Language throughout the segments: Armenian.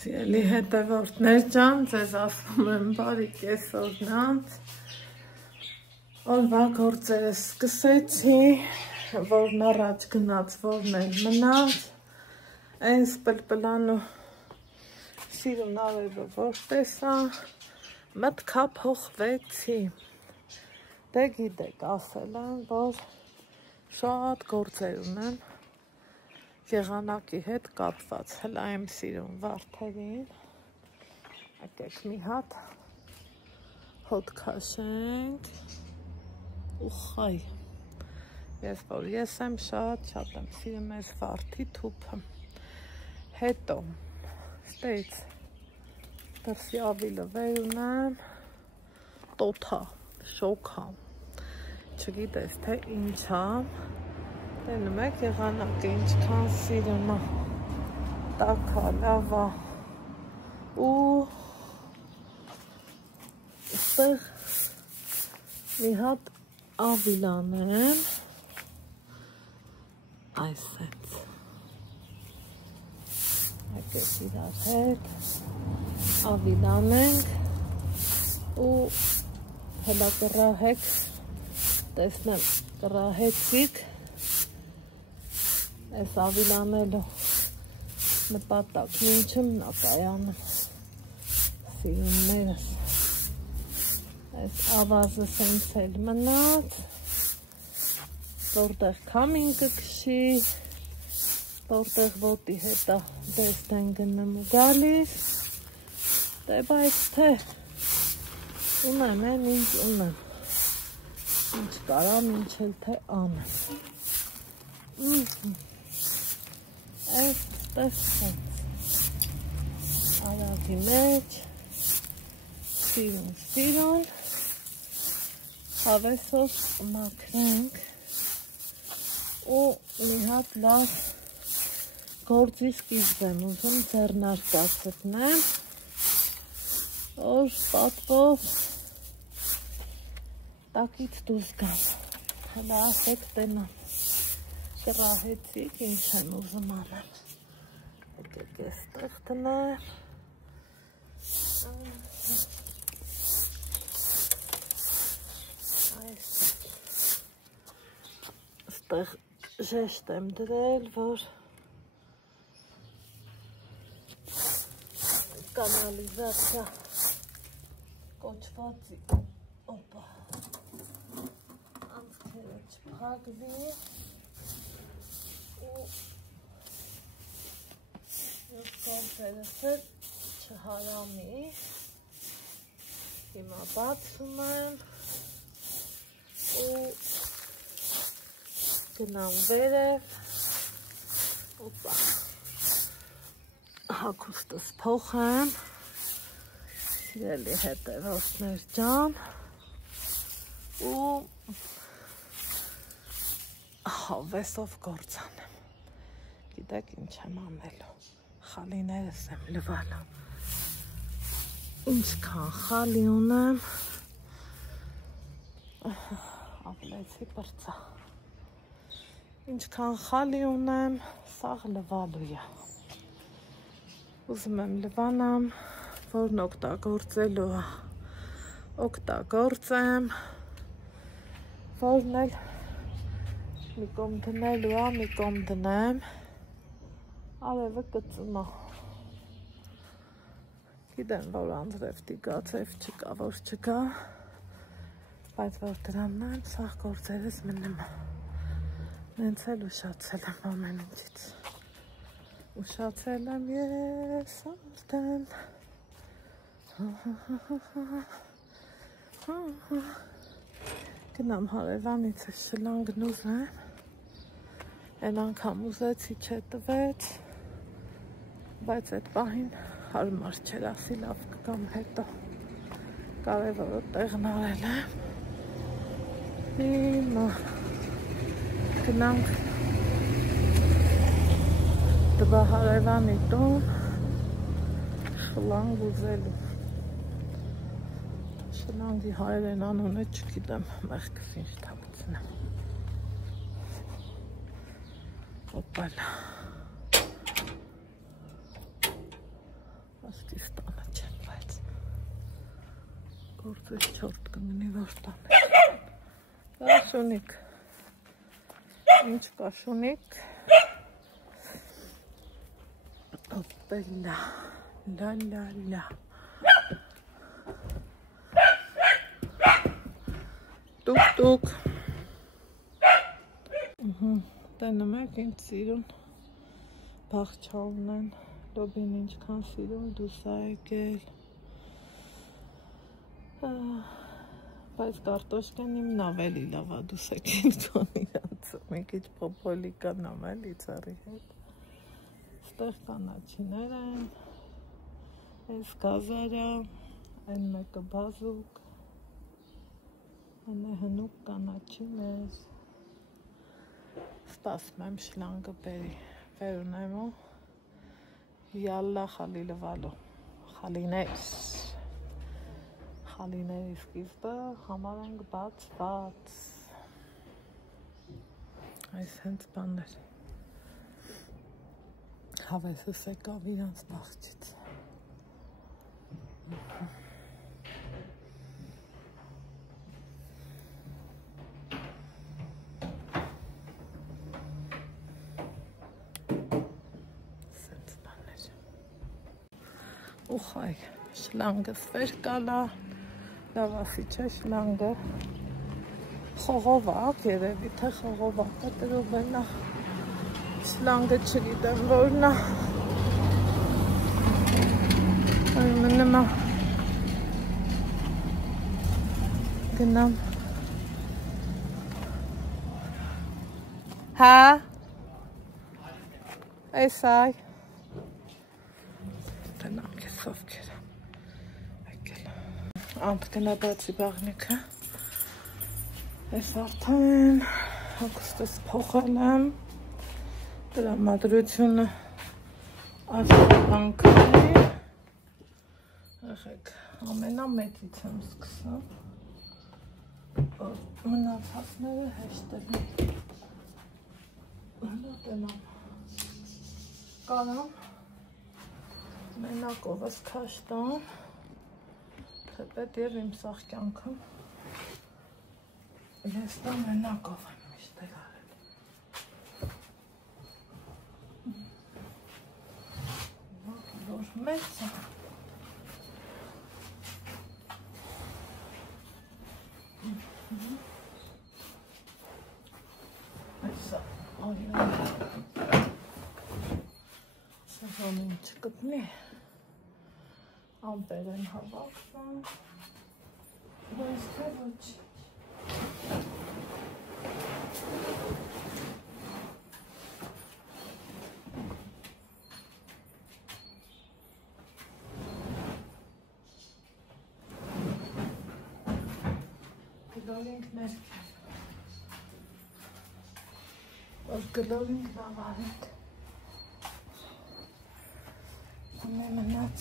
Սիրելի հետևորդներ ջան, ձեզ ասում եմ բարի կեսօրնանց, օրվա գործերը սկսեցի, որն առաջ գնաց, որն էլ մնաց, այս պլպլանու սիրուն արևը որ տեսա, մտքա փոխվեցի, դե գիտեք ասել եմ, որ շատ գործեր ունեմ, եղանակի հետ կապված, հլա եմ սիրում վարդերին, եկեք մի հատ հոտ քաշենք ու խայ, ես եմ շատ եմ սիրում ես վարդի թուփը, հետո ստեյց դրսի ավիլը վեր ունեմ, տոթա, շոքա, չգիտես թե ինչա, Տենում եք եղանակը ինչքան սիրում է, տաքա, լավա ու ստեղ մի հատ ավիլ անեմ, այսենց, եկեք իրար հետ, ավիլ անենք ու հելա կռահեք, տեսնեմ կռահեցիք, Այս ավիլ անելու նպատակն ինչը մնա կայանում, սիրուններս, այս ավազը սենց էլ մնաց, որտեղ կամին կքշի, որտեղ ոտի հետա դեստ են գնում ու գալիս, դե բայց թե, ունեմ են ինչ ունեմ, ինչ կարամ, ինչ էլ թե անեմ, Այս տեսքենց, արագի մեջ, սիրուն, հավեսով մաքրենք ու մի հատ լավ գործի սկիզբ եմ ուզում ձեռնարկած գտնեմ, որ պատվով տակից դուրս գամ, հլա ասեք տենամ. Կռահեցիք, ինչ եմ ուզում անեմ, եկեք էստեղ տնեմ, այստեղ ժեշտ եմ դրել, որ կանալիզացիա կոչվածի, օպա, անցքերը չփակվի, գործերս էլ չհարամի, հիմա բացում եմ ու գնամ վերև, օպա, հագուստս փոխեմ, սիրելի հետևորդներ ջան ու հավեսով գործ անեմ, գիտեք ինչ եմ անելու, խալիներս եմ լվալու, ինչքան խալի ունեմ, ավլեցի պրծա, ինչքան խալի ունեմ, սաղ լվալու է, ուզում եմ լվանամ, որն օգտագործելու է, օգտագործեմ, որն էլ մի կոմ դնելու է, մի կոմ դնեմ, արևը կծում է, գիտեմ, որ անձրև տիկացև չկա, որ չկա, բայց որ դրանն եմ, սաղ գործերս մնում է, նենց էլ ուշացել եմ ամեն ինչից, ուշացել եմ ես արդեն, գնամ հարևանից է շլանգն ուզեմ, են անգամ ուզեցի չտվեց, բայց այդ պահին հարմար չեր ասի լավ կգամ հետո, կարևորը տեղն արել եմ, հիմա գնանք տվա հարևանի տուն, շլանգ ուզելու, շլանգի հայերեն անունը չգիտեմ, մեղքս ինչ թապցնեմ, օպալա, Պաստի ստանը չեմ, բայց գործես չորդ կմնի որ տանը։ Դա շունիկ։ Ինչ կա շունիկ։ Օպելա, լա լա լա։ Տուկ տուկ։ Տենում եք ինձ սիրուն բաղջա ունեն, լոբին ինչքան սիրուն դուս ա եկել, բայց կարտոշկեն իմն ավելի լավ ա դուս եկել տոն իրանց, մի քիչ պոպոլիկան ամ էլի ծառի հետ, ստեղ կանաչիներ են, այս գազարա, այն մեկը բազուկ, այն է հնուկ կանաչիներ, ստասում եմ շլանգը բերի, վեր ունեմ ու յալլա խալի լվալու, խալիների սկիզբը համար ենք բաց, այս հենց բաններ, հավեսս եկավ իրանց բաղջից, Ուխայ, շլանգը սվեր կալա, լավասի չէ շլանգը, խողովակ երևի, թե խողովակը տրով ենա, շլանգը չգիտեմ որնա, մնմա, գնամ, հա, այս այ, տնամ կեզ սովքեր եկել, անդ գնա բացի բաղնիքը, ես արդեն հագուստս փոխել եմ, տրամադրությունը աշխատանքների, եղեք, ամենամեծից եմ սկսում, մնացածները հեշտել եմ, տնամ, կարամ, մենակով ես կաշտան, թեպետ և իմ սաղ կյանքում ես դա մենակով եմ միշտեր արել։ Որ մեծ է։ Այսա այլեն սեզոնին չկտնի ամպեր են հավաքվում, բայց թե ոչ։ Գլորինք ներքև, որ գլորինք լավարենք, ամե մնաց,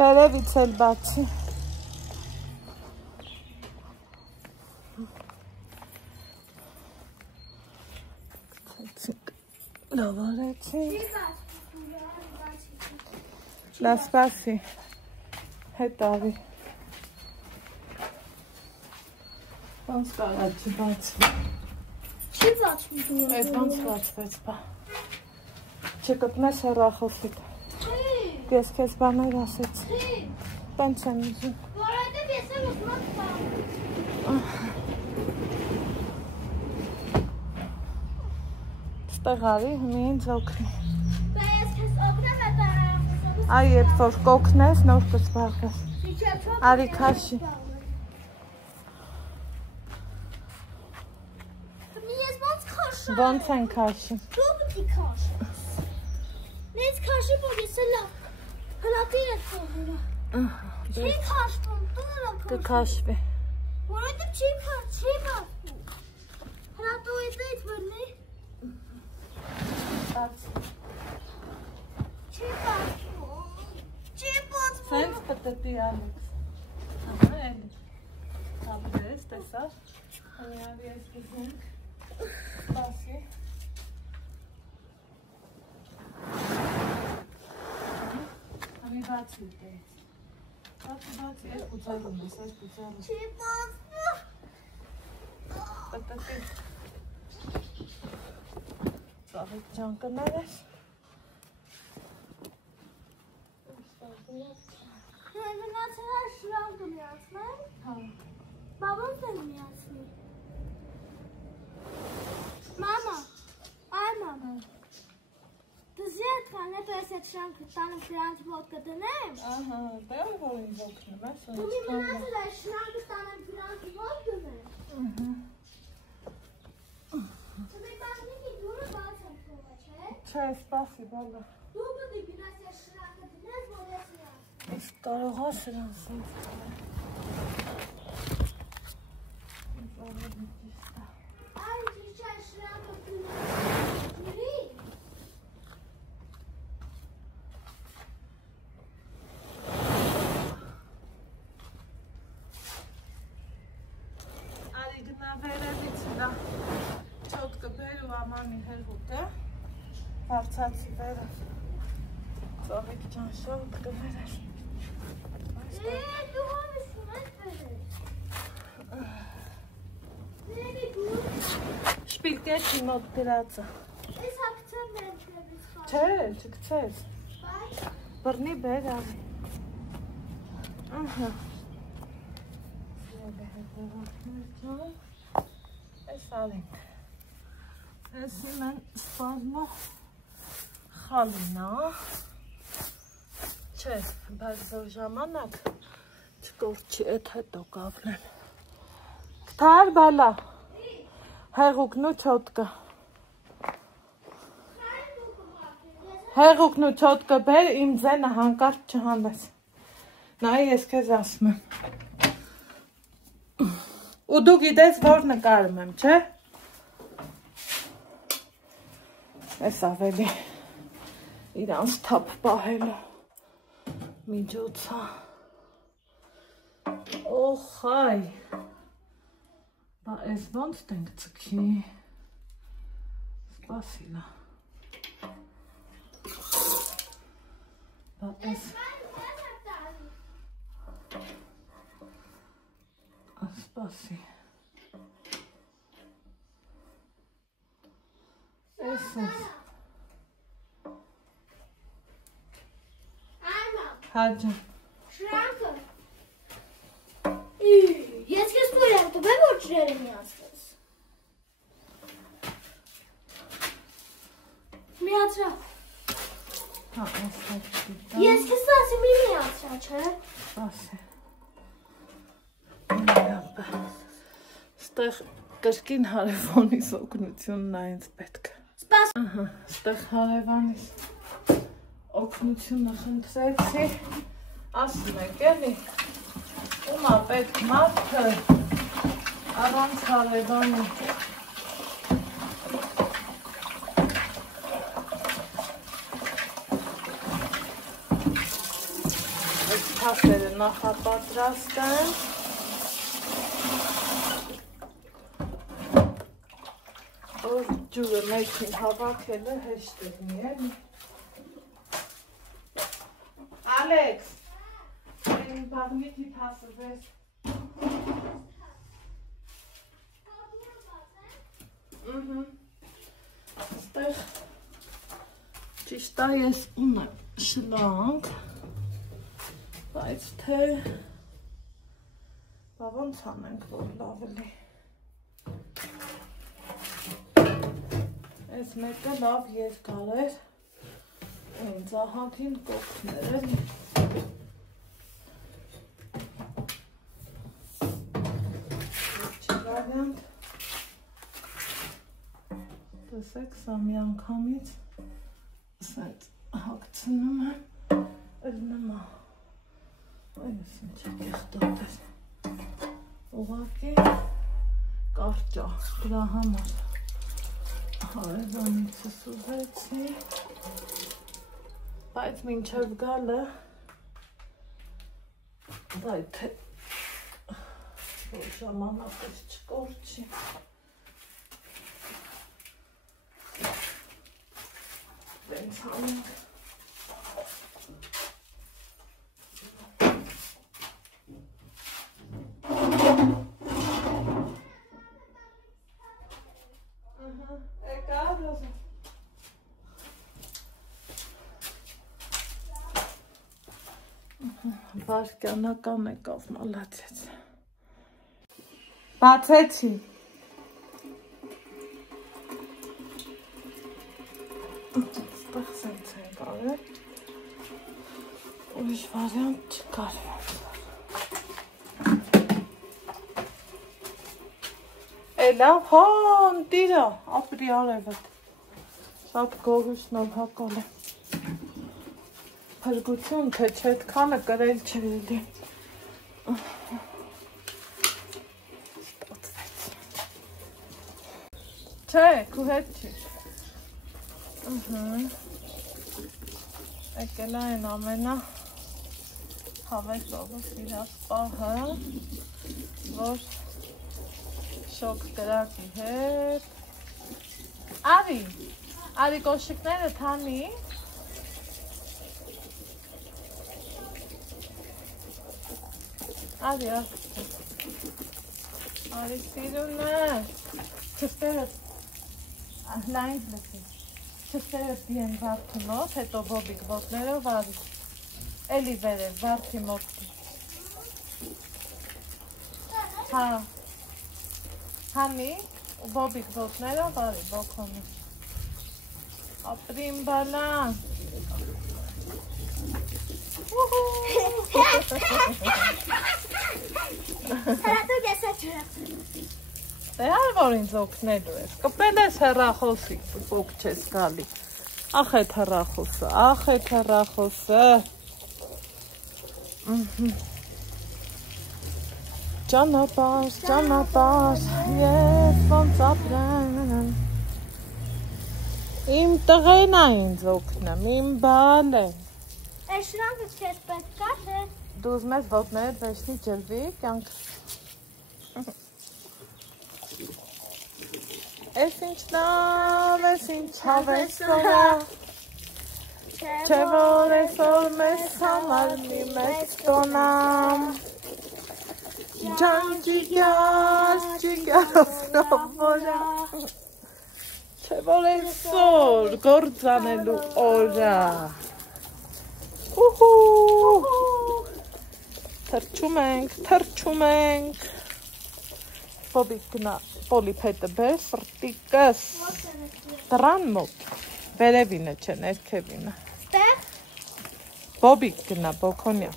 Վերևից էլ բացի, լավարեցինք, լասպասի, հետ արի, ոնց կարա չի բացվի, չի բացվի, այդ ոնց բացվեց բա, չկպնես հեռախոսիդ, ես քեզ բաներ ասեցի, տենց եմ ուզում, որովհետև ես եմ ուզում ստեղ արի, հմի ինձ օգնի, Բա ես քեզ օգնեմ այդ հեռախոսով այ երբ որ կօգնես, նոր կզբաղվես, արի քաշի, Ես ոնց քաշեմ, ոնց են քաշի, դու պիտի քաշես, նենց քաշի, որ ես լավ հլատի է թողուրա, չի քաշվում, տունը քաշվում, կքաշվի, որովհետև չի քաշվում, հլատու էդ վրնի, չի բացվում, սենց պտտի ալիքս, ահա էլի, ապրես, տեսար, հնի արի ես գզինք, սպասի, բացի ուտեց։ Բացի, այս բուծալում ես, այս բուծալում։ Չի բացվում։ Տտտի։ Ծաղիկ ճան կներես։ Մնացել է շրանկը միացնել։ Հա։ Բաբոս էլ միացնի։ Մամա, այ մամա։ Դզի այդ կան, հետո ես այդ շրանքը տանը վրանց ոտքը դնեմ։ Ահա, դե որ ինձ օգնում ես։ Դու մի մնացել է շրանքը տանը վրանց ոտ դնեմ։ Դե բանիկի դուրը բաց եմ թողա, չէ։ Չէ, սպասի, բալա։ Դու պետք է գնաս ես շրանքը դնես, որ ես միացնեմ։ Ես կարող ես սրանց ինձ տանել։ Այ ճիշտ է շրանքը դնես։ Չոտկը բեր ու ամանի հերգուտ է, վարցացի բերը, ծաղիկ ճան շոտկը բեր էր։ Դու հավեսում ես բերել։ Շպիլկեչի մոտ գրածը։ Ես հակցեմ մեր տևից խաղ։ Չէ, չկցես։ Բրնի բեր արի։ Ահա։ Այս արինք։ Այսի մեն սպազմո խալինա։ Չէ, բայց զոր ժամանակ չկորչի էդ հետո կավնեն։ Կթար բալա։ Հեղուկն ու չոտկը։ Հեղուկն ու չոտկը բեր, իմ ձենը հանկարծ չհանես։ Նայ ես քեզ ասում եմ։ Ու դու գիտես, որ նկարում եմ, չէ։ Այս ավելի իրանց թափ պահելու միջոցա։ Օխայ։ Բա այս ոնց տենք ծքի։ Սպասիլա։ Բա այս Սպասի։ Այս ես։ Այմա, Հաջա։ շրանքը։ Ես կես տուր եմ տու, բե որ ջրերը միացվես։ Միացրա։ Հա, այս հետքի։ Ես կես ասի մի միացրա, չէ։ Սպասի։ Ստեղ կրկին հարևանիս օգնությունն է ինձ պետք է։ Սպաս։ Ահա, ստեղ հարևանիս օգնությունը խնդրեցի, ասում եք էլի, ումա պետք մարդը առանց հարևանի։ Այս թասերը նախապատրաստ են։ Որ ջուրը մեկին հավաքելը հեշտ է մի էլի։ Ալեքս, այն բաղնիքի թասը վես։ Ստեղ ճիշտ է ես ունեմ շլանք, բայց թե բա ոնց անենք, որ լավ էլի։ Այս մեկը լավ երկար էր, ինձ ահագին կողքներ էլի։ Վարյանտ, տեսեք, սա մի անգամից սենց հագցնում եմ, էլ նմա, այս ինչ է կեղտոտ էր, ուղղակի կարճա, դրա համար հարևանիցս ուզեցի, բայց մինչև գալը, դայ թե որ ժամանակս չկորչի, դենց հանենք, Եկա, Ռոզա։ Վարկյանական եկավ, մալացեց։ Բացեցի։ Ստեղ սենց են կարել։ Ուրիշ վարյանտ չկար։ Լավ, հա, ընտիրա, ապրի արևդ։ Շատ գողուսնով հակալ է։ Փրկություն, թե չէ այդքանը կրել չրելի։ Ստացվեց։ Չէ, քու հետ չի։ Եկել այն ամենա հավեսովս իրաց պահը, որ շոկ կրակի հետ։ Արի կոշիկները թանի։ Արի սիրուներ, չստերդ, լայնց լսի, չստերդ դիեն վարդի մոտ, հետո բոբիկ ոտներով արի, էլի վերև, վարդի մոտ։ Հա, համի, բոբիկ ոտներով արի, բոքոնի, ապրին բալան։ Հրատուկ ես է չրակ։ Դե հար որ ինձ օգնելու ես, կպել ես հեռախոսի, պոկ չես գալի։ Ախ էդ հեռախոսը։ Ճանապարհ, ես ոնց ապրեմ։ Իմ տղեն ա ինձ օգնում, իմ բալեն։ Այս շրանքը չես պետք կա, թե։ Դու ուզում ես ոտներդ վերջնի ջրվի, կյանք։ Ես ինչ լավ, ես ինչ հավեսորա, չէ որ այսօր մեզ համար մի մեծ տոնամ, ջան ջիգարով նովորա, չէ որ այսօր գործանելու օրա, թրջում ենք, բոբիկ գնա, պոլիպետը բեր, սրտիկս, դրան մոտ, վերևինը չէ, ներքևինը, բոբիկ գնա, բոքոնյա,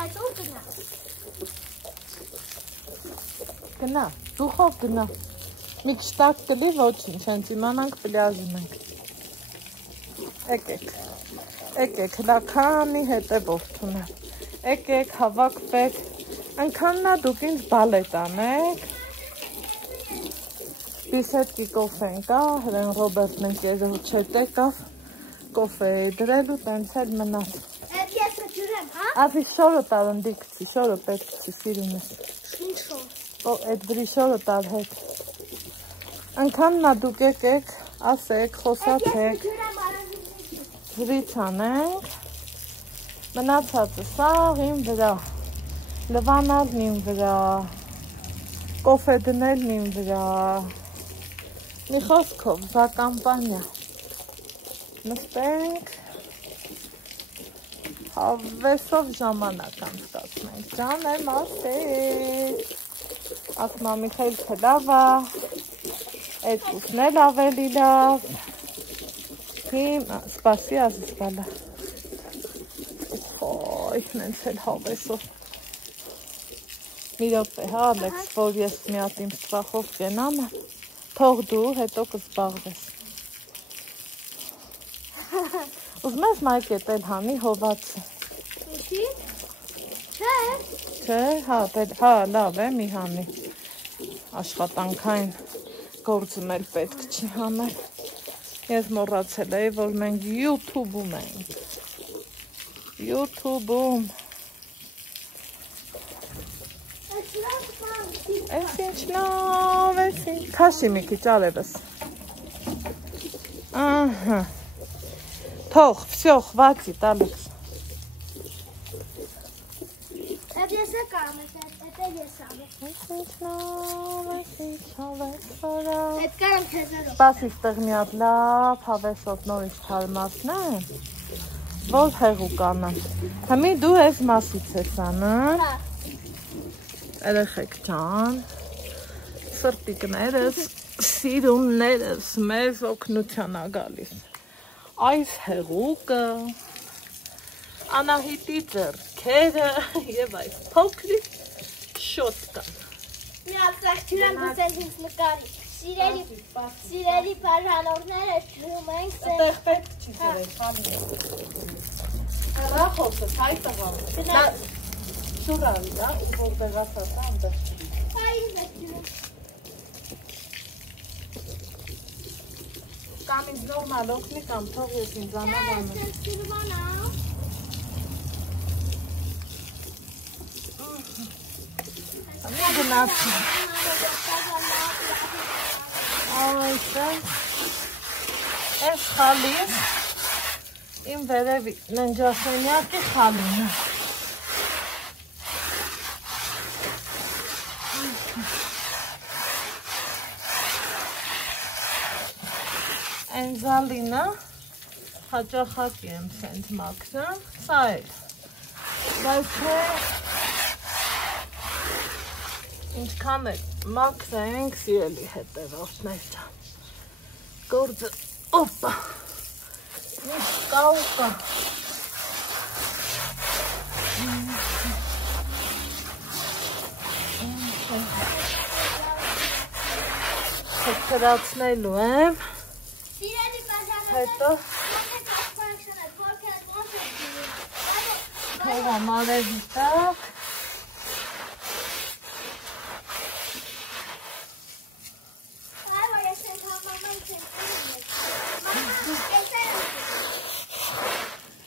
այդ ուր գնա, գնա, դուխով գնա, մի կշտակ կլի ոչինչ, հենց իմանանք պլյաժում ենք, եկեք, հլաքանի հետևով թունը, եկեք, հավաքվեք, Անքաննա դուք ինձ բալետ անեք, բիսետկի կոֆեն կա, հրեն Ռոբերտն ընկերով չետեկավ, կոֆե դրելու տենց էլ մնաց։ Այդ եսը ջուրեմ, հա? Ադի շորը տար ընդիքցի, շորը պետքցի սիրունս։ Ինչ շոր։ Այդ գրի շորը տար հետ։ Անքաննա դուք եկեք, ասեք, խոսացեք, զրից անենք, մնացածը սաղ իմ վրա։ Լվանալն իմ վրա, կոֆե դնելն իմ վրա, մի խոսքով, զա կամպանիա, նստենք, հավեսով ժամանակ անցկացնենք, ջան եմ ասել, ասմա Միքայելքը լավ է, այդ ուսն էլ ավելի լավ, սպասի ազիս բալա, խոյ, նենց էլ հավեսով, Մի րոպե, հա, Ալեքս, որ ես մի հատ իմ սպախով կենամ, թող դու, հետո կզբաղվես։ Ուզում ես մայկետել հանի հովացը։ Ինչի։ Չէ։ Չէ, հա, լավ է, մի հանի։ Աշխատանքային գործում էլ պետք չի հանել։ Ես մոռացել էի, որ մենք YouTube-ում ենք։ YouTube-ում։ Ես ինչ լավ, ես ինչ, քաշի մի քիչ արևս։ Ահա։ Թող, վсё, хватит, Ալեքս։ Այդ եսը կամ, այդ Դեր ես ալով։ Ինչ նավես Հետ կարամ քեզերով։ Սպասի ստեղ մի հատ լավ հավեսով նորից թարմացնեմ, որ հեղուկ անեմ։ Հիմի դու ես մասից ես անում։ Երեխեք ջան, սրտիկներս, սիրուններս մեզ օգնության ա գալիս։ Այս հեղուկը Անահիտի ձեռքերը եւ այս փոքրիկ շոտկան։ Մի ապսախչուրան գուցեր ինձ նկարի։ Սիրելի պարհանողները չում ենք սեր։ Այդեղ պետք չի գրել, խալի է։ Ռախոսս, հայ տղամ։ Շուրալի, դա, ու որ բեղասած, այնտեղ չի։ Հայ ինձ եք ջուրում։ Կամ ինձ նորմալ օգնի կամ թող ես ինձ անավանը։ Ես սիրվանա։ Մի գնացի։ Այստեղ ես խալիս իմ վերևի ննջասենյակի խալին է։ Այն զալինը հաճախակի եմ սենց մաքսում, սա էլ։ Բայց թե ինչքան էլ մաքսենք սիրելի հետևորդներ ջան։ Գործը, օպա, միշտ կա ու կա։ Խրացնելու եմ։ Հետո թողամ արևի տակ։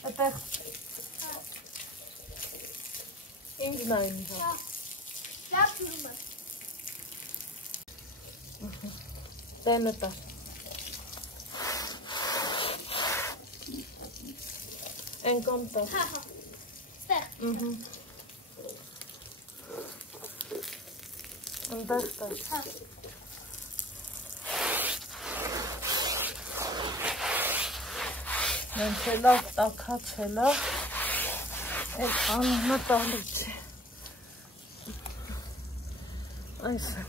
Այդտեղ ինձն այն իհա։ Լավ թուրում է։ Դենը տար։ Են կոմ տար։ Հա, հա, ստեղ։ Ընդեղ տար։ Հա։ Մենքելով, տակացելով, այդ անունը տալու չի։ Այս է։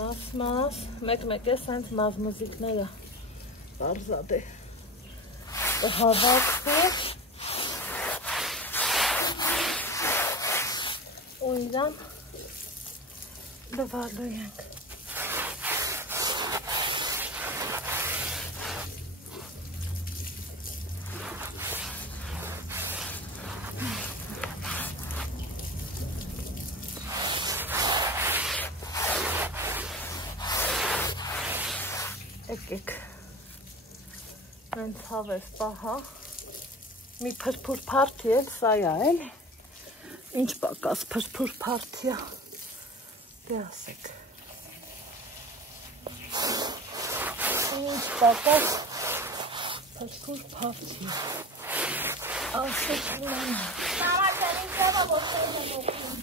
Մաս, մեկ է սենց մազմզիկները բարզադ է։ Հավաքվեր ու իրան լվալու ենք։ Եկեք, հենց հավես պահա, մի փրփուր փարթի էլ սա է, էլ, ինչ պակաս փրփուր փարթի է, դե ասեք, ինչ պակաս փրփուր փարթի է, ասեք նան։ Մամար դերին կավա որտեղ եմ օգնում։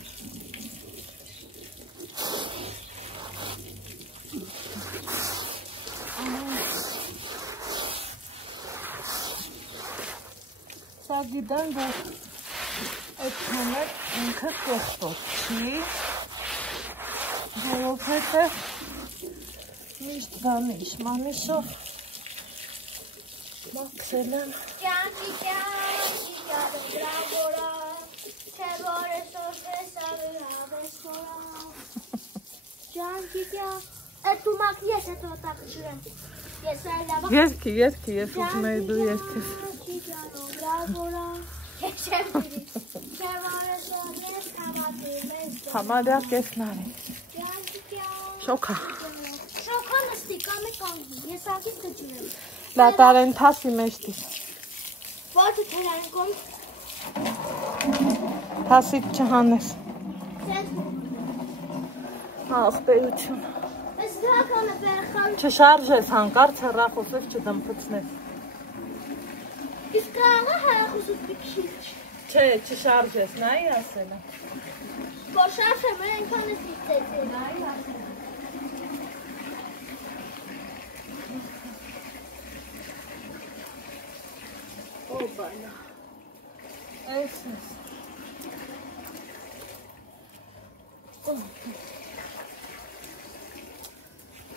Սա գիտեմ, որ այդքան էլ ինքը կողտոտ չի, որովհետև միշտ բանիշ, մանիշով մաքսել եմ։ Ճանքի դրավորա, թե որ այսօր տեսավի հավես խորա։ Ճանքի այդ դու մաքրի ես հետո տակ ջուրեմ։ Ես այլ լավա։ Երկի, ես ուզում էի դու երկես։ Համարյա կեսնարի։ Շոքա։ Շոքա նստի, կամի կանգնի, ես ակից կջուրեմ։ Լատարեն թասի մեջտիս։ Որ դու թերային կոմ։ Թասիք չհանես։ Աղբերություն։ Ես դրականը բերխան։ Չշարժես հանկարծ հեռախոսով չդմփցնես։ Իսկ աղա հեռախոսով պիքշիչ։ Չէ, չշարժես, նայի ասել է։ Որ շարժեմ, այնքան ես իծեցի։ Նայի ասել է։ Օբայնա։ Այս ես։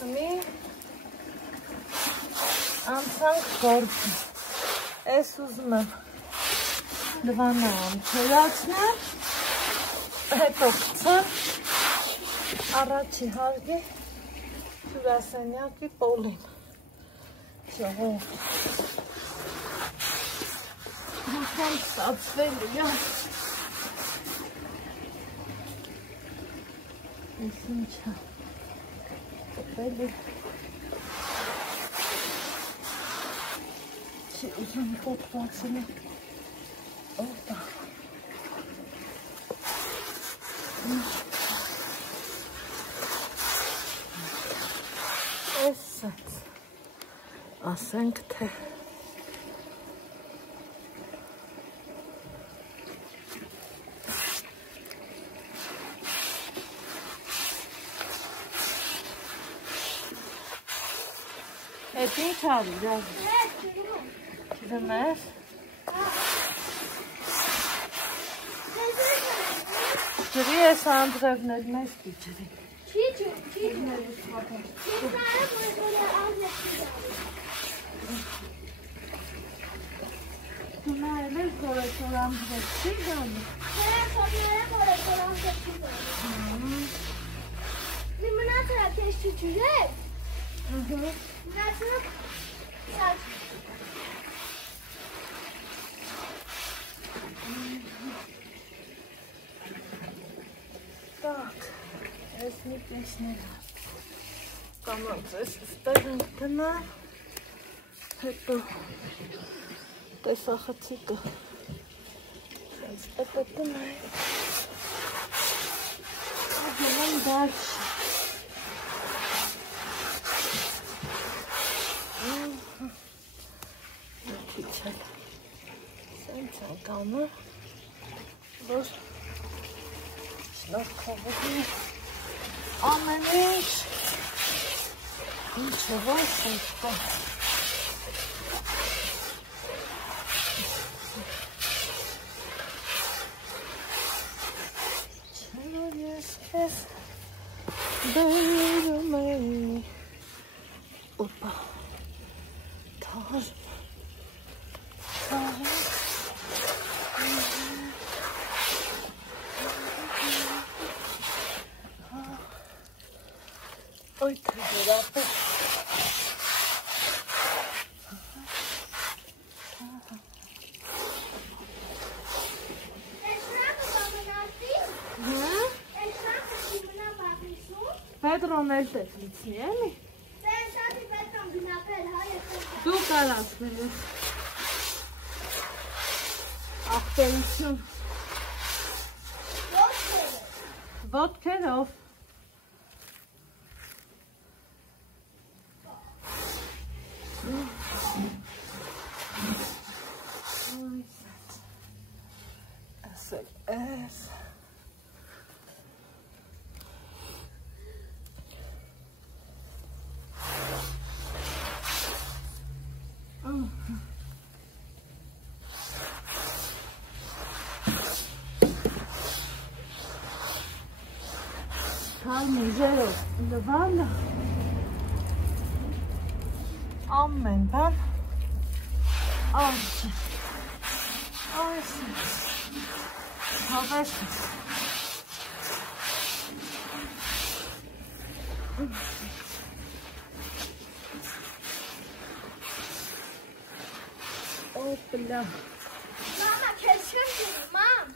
Ամի անցանք գործը։ Այս ուզում եմ լվանամ չելացնել, հետո կցեմ առաջի հարգի հյուրասենյակի պոլին։ Ժողով։ Հոքան ստացվելու է։ Ես ինչ է։ Կպելի։ Չի ուզում խոտ բացել է։ Օպա։ Այսպես ասենք թե Այդ ինչ արի, դավի։ Չդեմ ես։ Ջրի ես անդրևն էլ մեզ պի ջրի։ Չի ջում, չի ջում։ Ես նայեմ, որ ազ ես Դու նայել ես, որ այսօր անդրև չի գալու։ Չէ, որ նայեմ, որ այսօր անդրև չի գալու։ Մի մնացել է քեզ չուջուրեք։ Մնացել է սաչ։ Так, ես մի տեսնել Կամանց ես ստեղ ենք տնալ Հետո տեսախցիկը Ես պետը տնալ Ահելան դարշ Քիչ էլ Սենց ենք անում Որ Շնոր քողոքի ամեն ինչ Ինչը որ սեստա Չէ որ ես քեզ բերում էի Օպա Թար Ой, ты дурак. Պետրոն էլ տես լիցնի, էլի? Սենսատի պետք եմ գնապել, հա ես Դու կարաս մենես աղտերություն Ոտքերով Ասել ես Թարմուզերով լվալը ամեն բան արժի այս հավես Օպլա Մամա, քեզ չեմ ջնում, մամ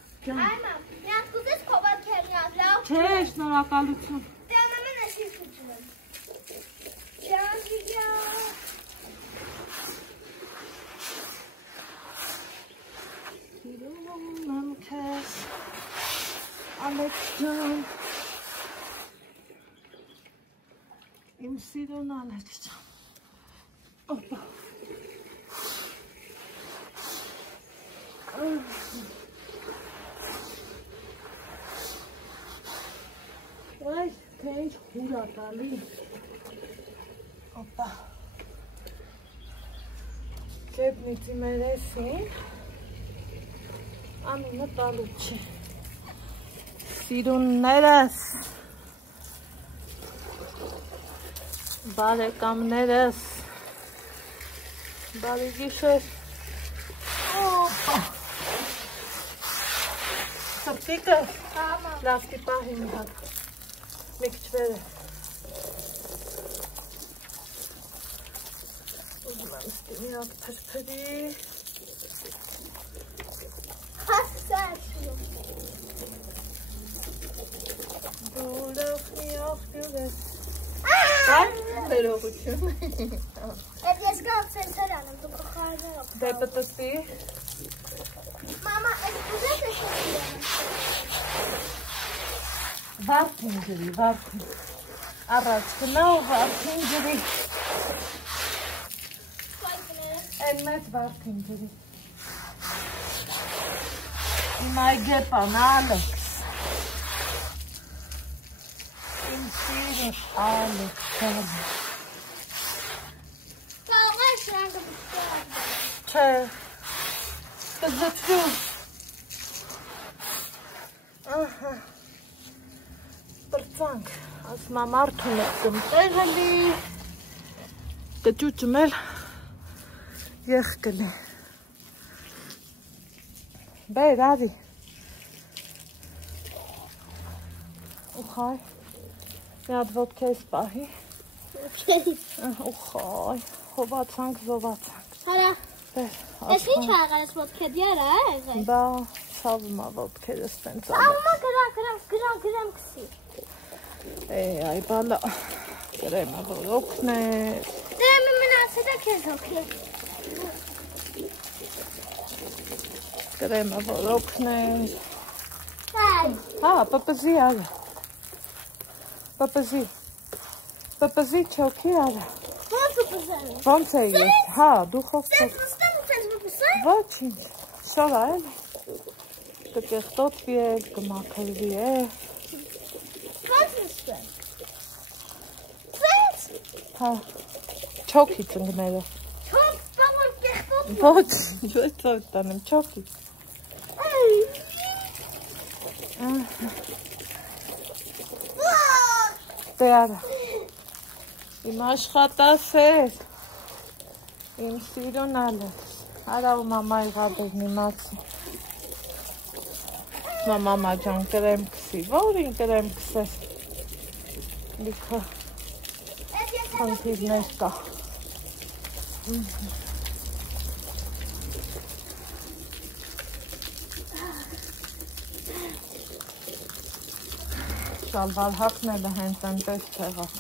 Այ մամ, միատ կուզես քոված քերնյաց, լավ Չէ, շնորհակալություն Դե ամեն ես ես կուզում Ճանջիգյա Սիրում եմ քեզ Ալեքս ջան Իմ սիրուն Ալեքս ջան Օպա թե ինչ խուր ա տալի։ Օպա։ Կեպնիցի մեր էսին, անունը տալու չի։ Սիրուններս, բարեկամներս, բարի գիշեր։ Օպա։ Սրտիկը, լավքի պահի մի հատ, մի քիչ վեր է։ Ուզում եմ ստի մի հատ փրփրի։ Հասացում։ Դու լավ մի աղբյուր ես։ Այդ վերողություն։ Այդ ես գամ սենտր անեմ, դու կխարներով։ Դե պտսի։ Մամա, այդ ուզես է շետի անեմ։ Վարդին ջրի, վարդին։ Առաջ գնա ու վարդին ջրի։ Այն մեծ վարդին ջրի։ Իմ այգեպան Ալեքս։ Իմ սիրուն Ալեքս։ Կարող է շրանքը բուստորան։ Չէ, կզծրու։ Ահա, պրծանք, ասմա մարդուն է կմտեղելի, կճուճում էլ եխ կլի։ Բեր, արի։ Ուխայ, մի հատ ոտքես պահի։ Ուխայ, հովացանք, զովացանք։ Հարա, Բեր, ես ինչ աղար ես ոտքեդ յարա է եղել։ Բա, շավում ա ոտքերս տենց ալը։ Աղմա գրամ կսի։ Այ բալա, գրեմը որ օգներ։ Դրեմ եմ մնացել է կեզ հոգի։ Գրեմը որ օգներ։ Հայ, Հա, պպզի ալը։ Պպզի չոքի ալը։ ոնց ու պսան է։ Ոնց է ես, հա, դու խոսք։ Սենց մստեմ ու սենց պսան։ Ոչինչ, շորա էլ։ Կկեղտոտվի էլ, կմաքրվի է։ Ոնց մստեմ։ Սենց։ Հա, չոքի ծնգներով։ Չոք բավոր կեղտոտ։ Ոչինչ, ոչ ծոք տանեմ, չոքի։ Դե արա։ Իմ աշխատասեր, իմ սիրուն Ալեքս, արա ու մամայի վադերն իմացի։ Մամա ջան կրեմ կսի, որին կրեմ կսես, լիքը խնդիրներ կա։ Շալվար հակնելը հենց այնպես չեղավ,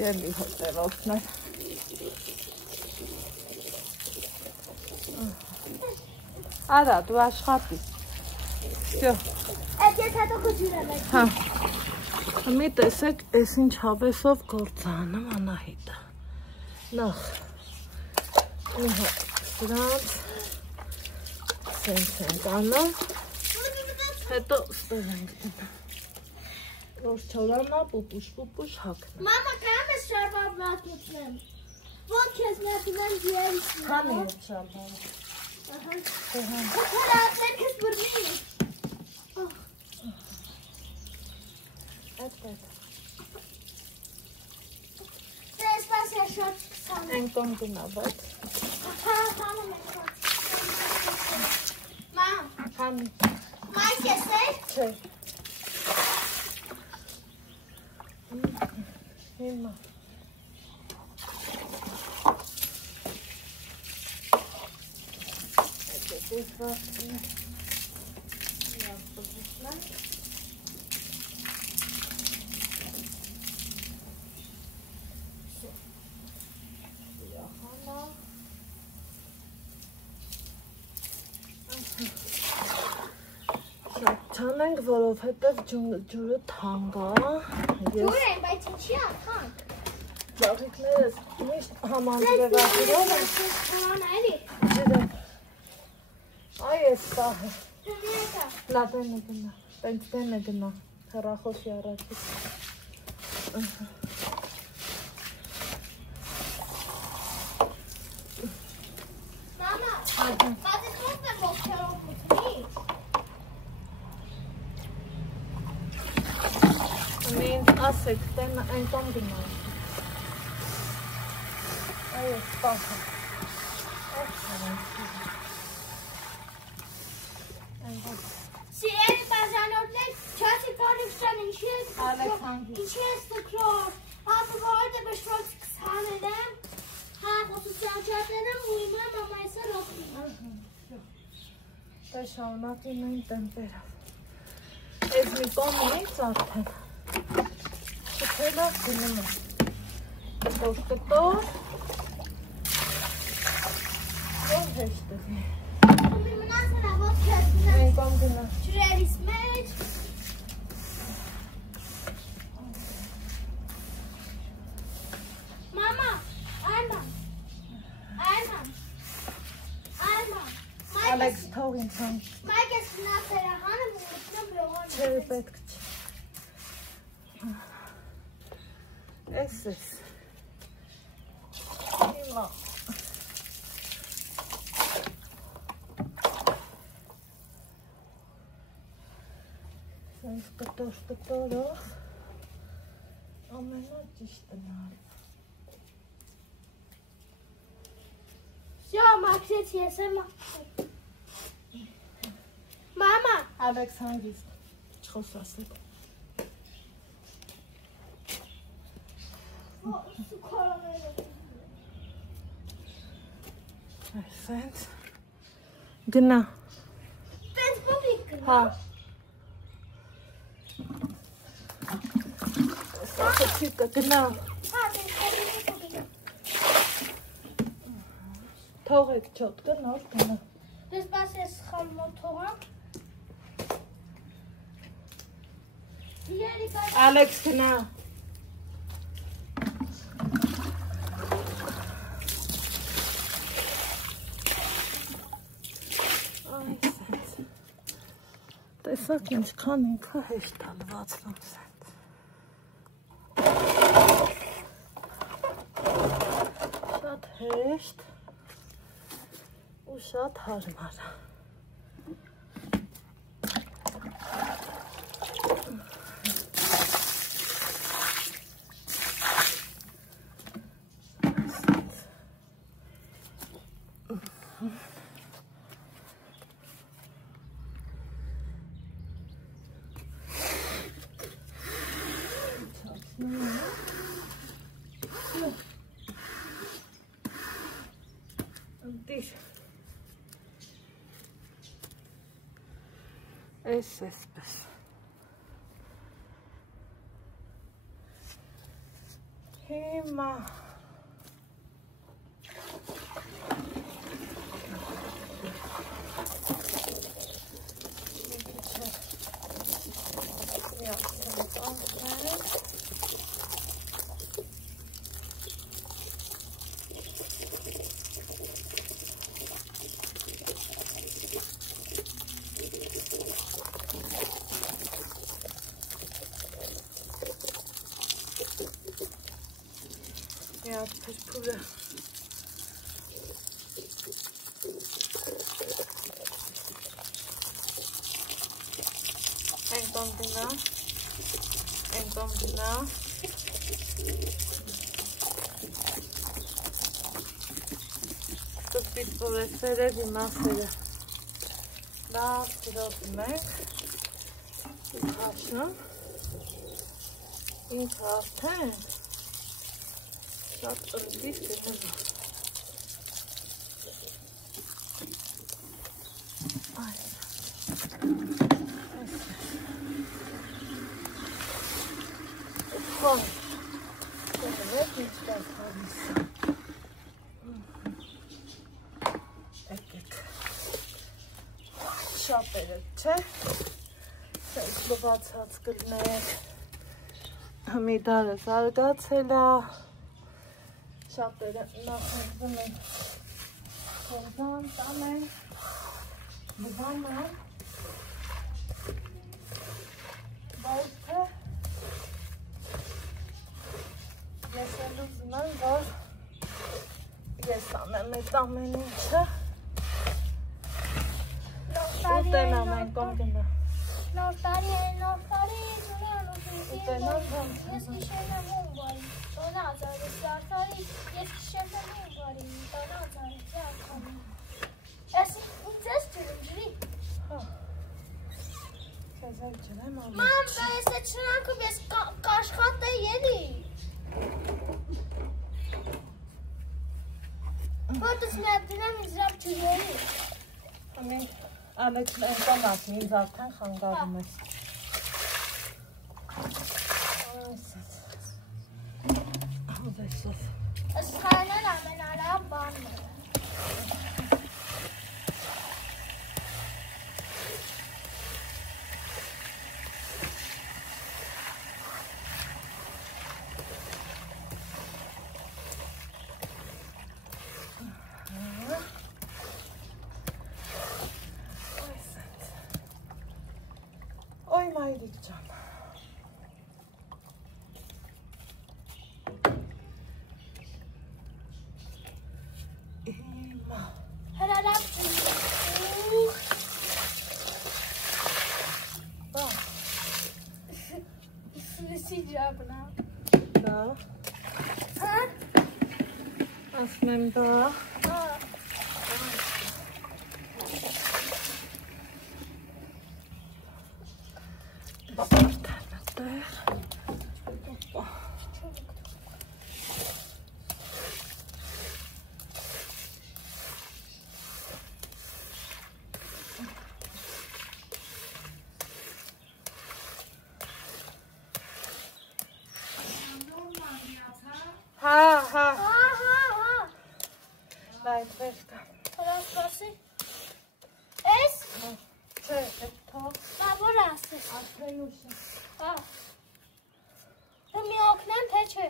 ելի հետևոցներ։ Արա, դու աշխատի։ Всё։ Այդ ես հետո խջուր եմ այդ։ Հա։ Մի տեսեք, ես ինչ հավեսով գործանում Անահիտը։ Նախ, մի հատ սրանց, սենց ենք անում, հետո ստեղ ենք դնում։ Որ չորանա, պուպուշ հակնա։ Մամա, կարամ ես շարվար վատմուտնեմ։ Ոնց քեզ միատունեմ դիերից։ Հանի է շալվարը։ Հոքարատներ քեզ բրնի։ Այդ։ Դե սպաս է շոտ կսան։ Են կոն գնա, բայց։ Հա, հանում է շոտ։ Մամ, Հանի։ մայք ես է։ Չէ։ Հիմա։ Ես վաղտին։ Լավ պզիսնան։ Յախանա։ Շատ չանենք, որովհետև ջուրը թանկ է։ Ջուր են, բայց ինչի է թանկ։ Ծաղիկներս միշտ համանդրևագրով են Հանայրի։ ջրը։ Այ ես պահը։ Դու եկա։ Լավ են գնա, տենց բեն է գնա, հեռախոսի առաջից։ Մամա, բայց ես ոնց եմ ողջերով մուտքի։ Մենք ասեք, տեն այն տոմ գնալ։ Այո, սպասը։ Սիրելի բաժանորդներ, չասի պարիքշան ինչի ես տուքրոր, հատը որդ է բշրոց կսանել եմ, հաղոսության չատեն եմ ու իմը մամա եսը ռոքնի։ Դա շավնակի նույն տեմպերով։ Ես մի կոմինից արդեն։ Շքելավ գնում եմ։ Կտոր։ Որ հեշտ է։ Ումի մնաց հնա ոտ կեսնեմ։ Այն կոմ գնա։ Ջրերիս մեջ։ Մամա, այման։ Ալեքս թող ինձ հան։ Մայք ես մնաց երախանը մուտնում լողան։ Չէ, պետք չէ։ Էս։ Հիմա։ Սենց կտորով ամենա ճիշտն ալ։ Всё, մաքրեց ես եմ։ Մամա։ Ալեքս հանգիստ, չխոսասեք։ Սենց։ Գնա։ Տենց պոպիկ գնա։ Հա։ Սախեցիկը գնա։ Հա, տենց պոպիկ։ Թողեք չոտ գնոր գնա։ Դες պաս ես խալ մոթողամ։ Ալեքս գնա։ Տեսակ ինչքան ինքը հեշտ ալվածվում սենց։ Շատ հեշտ ու շատ հարմար։ Էսպես։ Հիմա Pula. Encontrina. Sto piccolo essere di massera. Da, tiro me. In carten. Շատ ըրդից գնա։ Այ։ Ხო։ Դեռ ինչպես հորից։ Եկեք։ Շապերը, չէ՞։ Սենց լվացած կլներ։ Հմիդարը զարգացել է։ Շապերը նախանձում են խորզան, տանեն, բուղան են, բայց թե այդ ամեն ինչը։ Ուտենամ են կոմ գնա։ Նոր տարի է, նոր տարի, ես քիշերն եմ հունվարի, տոնա ածարից արդարի, ես քիշերն եմ հունվարի, տոնա ածարից արդարի։ Ես ինձ ես ջրում ջրի։ Քեզ էլ ջրեմ ամեն։ Մամ, դա ես է չրանքով ես կաշխատ է ելի։ Որտս մի հատ դնեմ ինձ ռապ ջրերի։ Ամեն Ալեքսն ընկոմ ասնի, ինձ արդեն խանգարում ես։ Այսով։ Ես խայնան ամենարավ բանն է։ Oy Mayrik can. Հրարապ Սլիսի ջաբնա Da. Հա? Ասում եմ դա։ Հա։ Լայք վերկա։ Հրասպասի Ես Չէ, հետո Դա որ ասես Աշրեյուշը։ Դու մի օգնեմ, թե չէ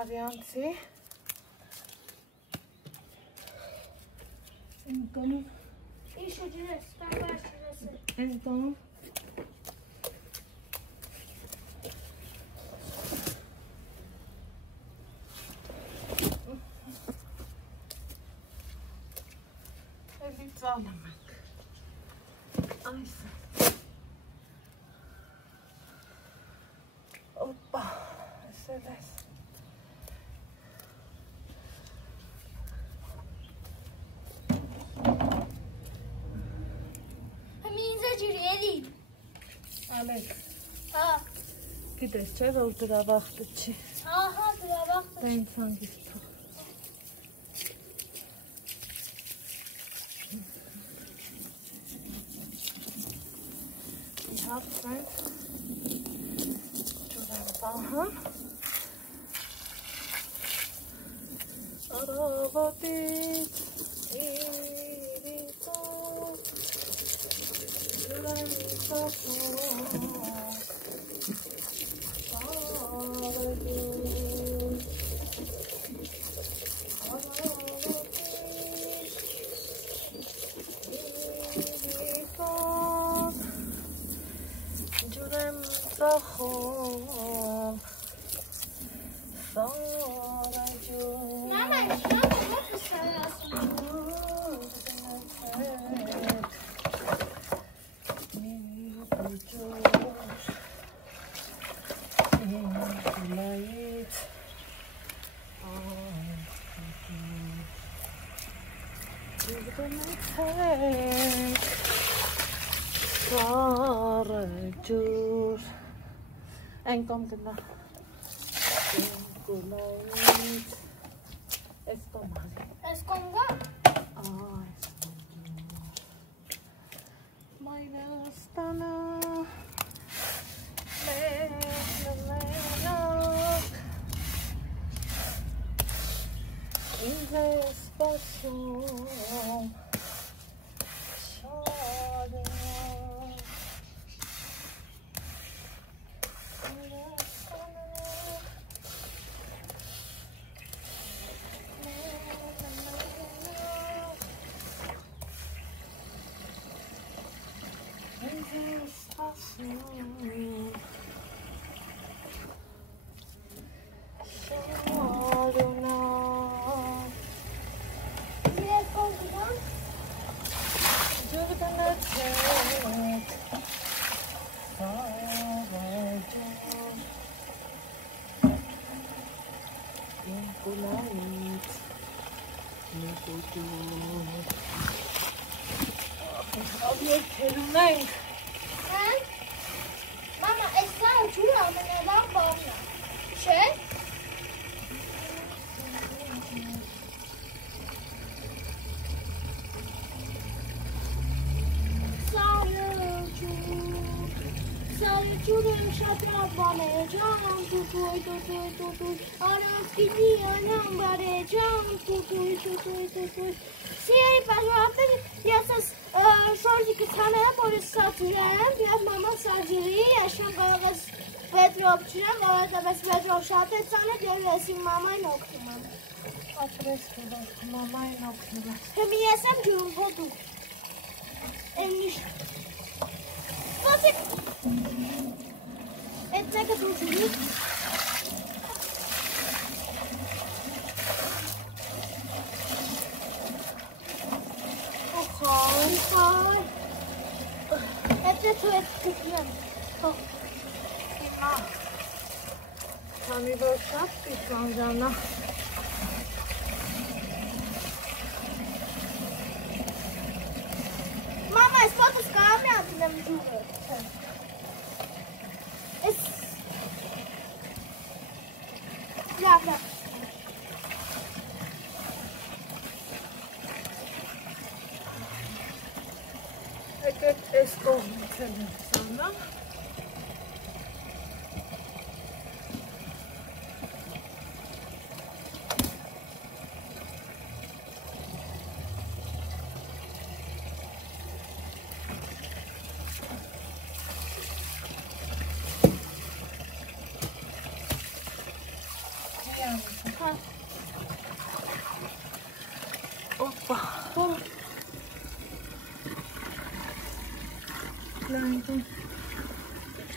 Արյանցի Ինտոն Իշու ջրես, տակարս ջրես Ինտոն Ծալում ենք Այս Օպա Ես էլ ես Հմի ինձ է ջրի էլի Ալեք Գիտես չէ որ դրա վախտը չի Ահա դրա վախտը Դա ինձ հանգիստ թող Հապսենք Ջուրեմ պահան Արավոտից իրիտով Ջուրեմ պահան Մամա, շանքը ո՞ր պիսար ասում Anh con tên nào? Của này Esconga. Esconga? Maynastana In the espacio Ունենք։ Մամա, այս սա ջուրը ամենալավ բանն է, չէ՞։ Սարը ջուրը շատ լավ բան է, ջան, տուտույ, արասկիդի անան բար է, ջան, տուտույ։ Սիրի պաժվատել, ես ես շորժիկը ծանեմ, որ ես սա ջուրեմ, ես մամա սա ջուրի, եշան կարող ես վետրով ջուրեմ, որովհետև ես վետրով շատ է ծանեմ, և ես իմ մամային օգնում եմ։ Ապրես կվար, մամային օգնում եմ։ Հեմի ես եմ ջուրում, հոտու։ Եմ նիշ։ Ոսիկ։ Այդ մեկը դու ջուրի։ Խայ։ Այդ նետու էտ կտիեմ։ Հիմա, քանի որ շատ պիտան ժանա։ Մամա, ես պոտս կարամ է ատինեմ ջուրը։ Ես... Լավ։ Եկեք այս կողմից էլ եմ սանա։ Опа. Լայնտում։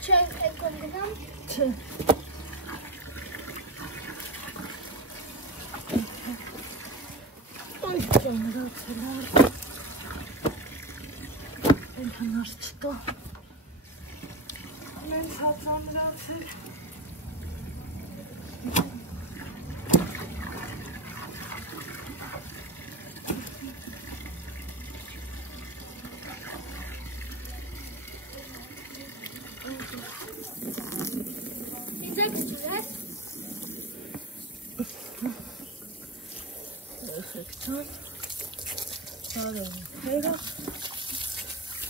Չենք էկոմ գնամ։ Չէ։ Ոյ, ճամրացել ար։ Էլ հնար չտա։ Մենց հացամրացել։ Եկցան, բարոն հերը,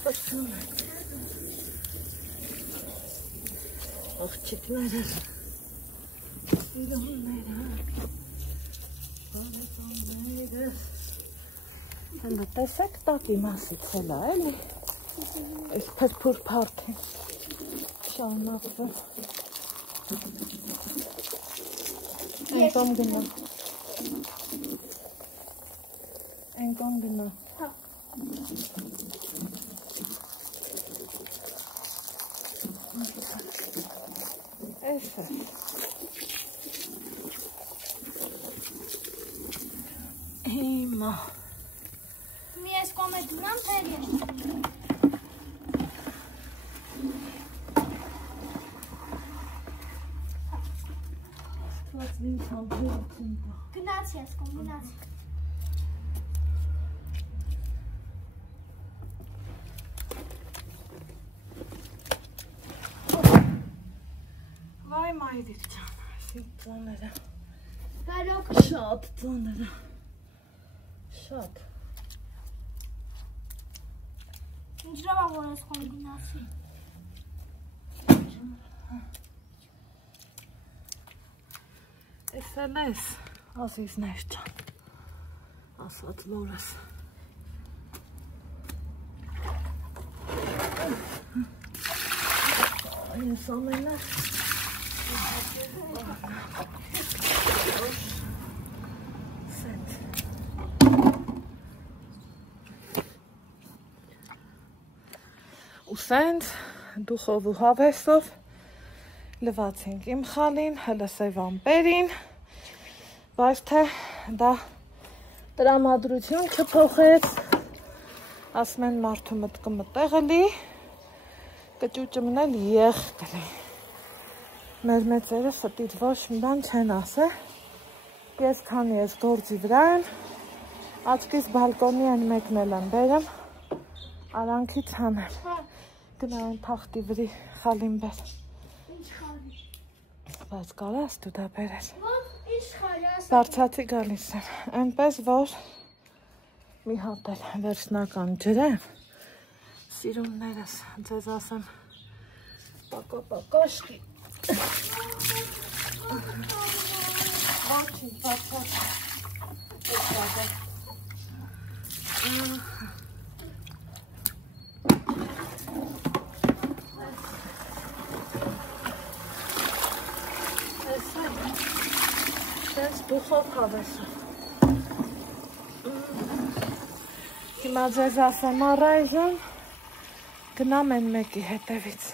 պաշտում են, աղջիկները, իրոնները, բարեկանները, հանդա տեսեք տակի մասից հելա էլի, այս պրպուր պարդ են, շարնակվում, այնտոմ գնա, Այնքան գնա։ Հա։ Էս է։ Հիմա։ Մի ես կոմ է դնամ, թեր ես։ Ստված ինձ համբերություն բա։ Գնացի ես կոմ, գնացի։ Վայ մայրիկ ջան, այսին ծոները։ Գարոք։ Շատ ծոները։ Շատ։ Ինչ ռավա որ ես կոմ գնացի։ Ես էլ ես, ասիզներ ջան, ասված լորս։ Այս ամենը Ուսենց դուխով ու հավեսով լվացինք իմ խալին, հլսեվ ամպերին, բայց թե դա տրամադրություն չփոխեց, ասում են մարդու մտքը մտեղը լի, կճուճը մնել եղ կլի։ Մեր մեծերը ստից ոչ մի բան չեն ասե, ես քանի ես գործի վրա եմ, աչքիս բալկոնի են մեկնել եմ բերեմ, Արանքից հանել։ Գնա այն թախտի վրի խալին բեր։ Ինչ խալի։ Բայց կարաս դու դա բերես։ Ինչ խալի ասա։ Բարձացի գալիս եմ։ Այնպես որ մի հատ էլ վերջնական ջրեմ։ Սիրուններս ձեզ ասեմ պակա-պակաշկի։ Ոչինչ, բարձացի։ Դες բուխով հավեսը։ Հիմա ձեզ ասեմ առայժմ գնամ են մեկի հետևից։